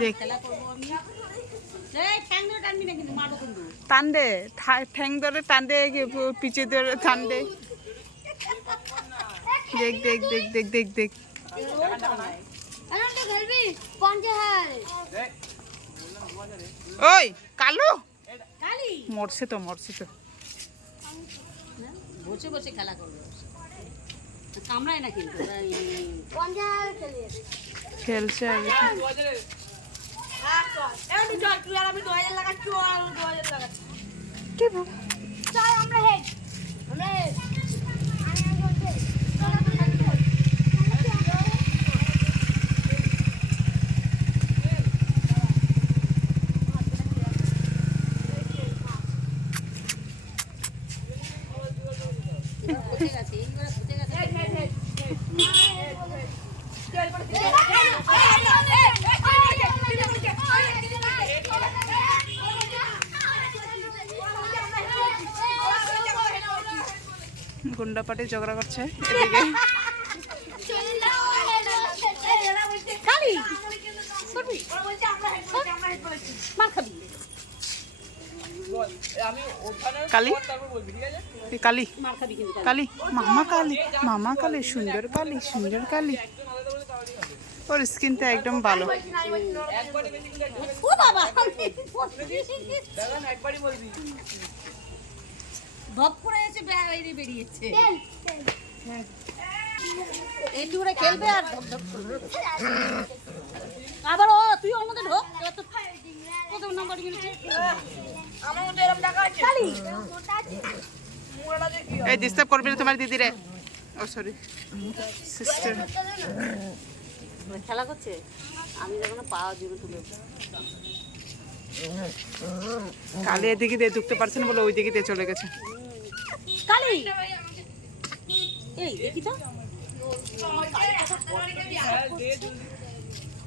দেখ টান দে, ঠ্যাং ধরে টান দে, পিছে ধরে টান দে। দেখ দেখ দেখ দেখ দেখ দেখ ওই কালু মরছে তো মরছে তো। বসে বসে খেলা করবে, কামড়ায় না কিন্তু খেলছে গুন্ডা পার্টি ঝগড়া করছে এদিকে। কালী কালী কালী মামা কালী মামা কালী সুন্দর কালী সুন্দর কালী। ওর স্কিনটা একদম ভালো। ধপ করে এসে বাইরে বেরিয়েছে, একটু করে খেলবে আর ধপ ধপ করবে। আবার ও তুই ওর মধ্যে ঢোক, কত নাম্বার মিলছে আমার মধ্যে এরকম টাকা আছে খালি এই ডিস্টার্ব করবি না তোমার দিদি রে। ও সরি সিস্টার খেলা করছে। আমি যখন পাওয়া জন্য তুলে কালী এদিকে দিয়ে ঢুকতে পারছে না বলে ওই দিকে দিয়ে চলে গেছে। কালী এই দেখি তো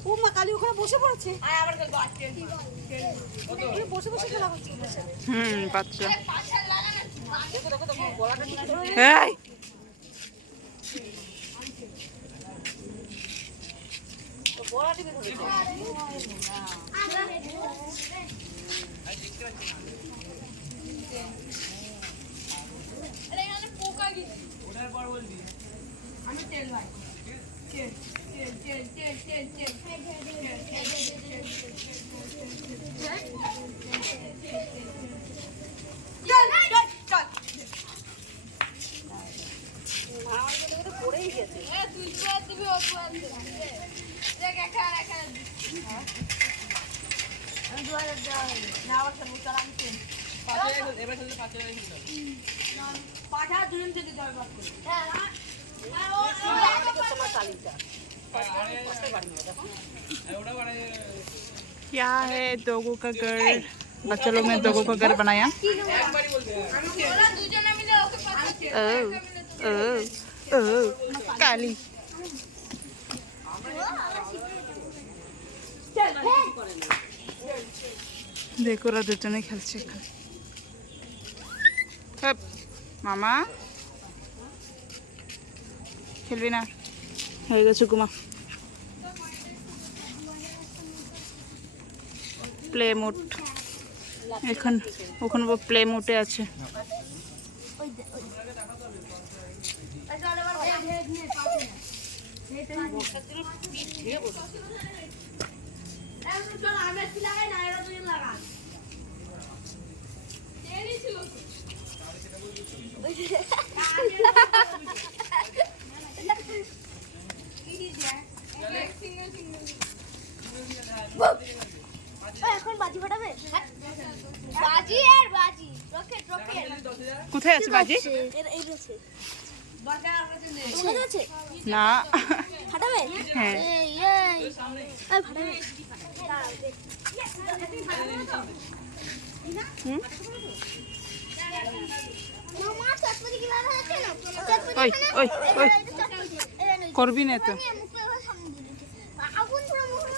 ও মা, কালী ওখানে বসে পড়েছে, বসে বসে খেলা করছে। বাচ্চা এই বড়া টিভি ধরেছে। আমি তেল ভাই পড়েই গেছে। क्या है दोगो का घर, बच्चा लोग ने दोगो का घर बनाया। काली দেখো ওরা দুজনে খেলছে। মামা খেলবি না, হয়ে গেছে ঘুমা। প্লে মোড এখন, ওখানে প্লে মোডে আছে। এখন বাজি ফাটাবে, বাজি আর বাজি, রকেট রকেট কোথায় আছে বাজি? এই রয়েছে আছে না ফাটাবে। হ্যাঁ এই এই ফাটাবে। মামা চটপটি কি লাগা আছে না, চটপটি ওই ওই ওই করবি না তো। আগুন পুরো মুখে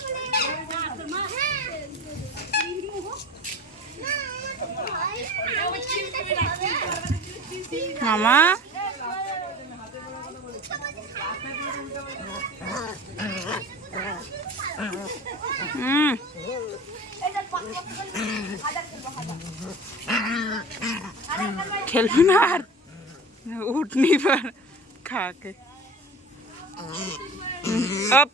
মামা खेलबे ना আর उठ नहीं पर खा के अब